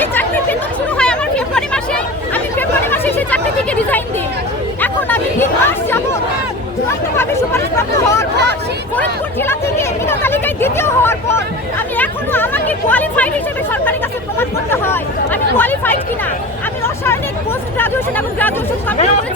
সেই চাকরির বেতন শুরু হয় আমার ফেব্রুয়ারি মাসে। আমি ফেব্রুয়ারি মাসে সেই চাকরি থেকে রিজাইন দিই। এখন আমি 3 মাস যাবত চূড়ান্তভাবে সুপারিশপ্রাপ্ত হওয়ার পর ফরিদপুর জেলা থেকে মেধা তালিকায় দ্বিতীয় হওয়ার পর আমি এখনো আমাকে কোয়ালিফাইড হিসেবে সরকারের কাছে প্রমাণ করতে হয় আমি কোয়ালিফাইড কিনা। আমি রসায়নিক পোস্ট গ্রাজুয়েশন এবং গ্রাজুয়েশন কমপ্লিট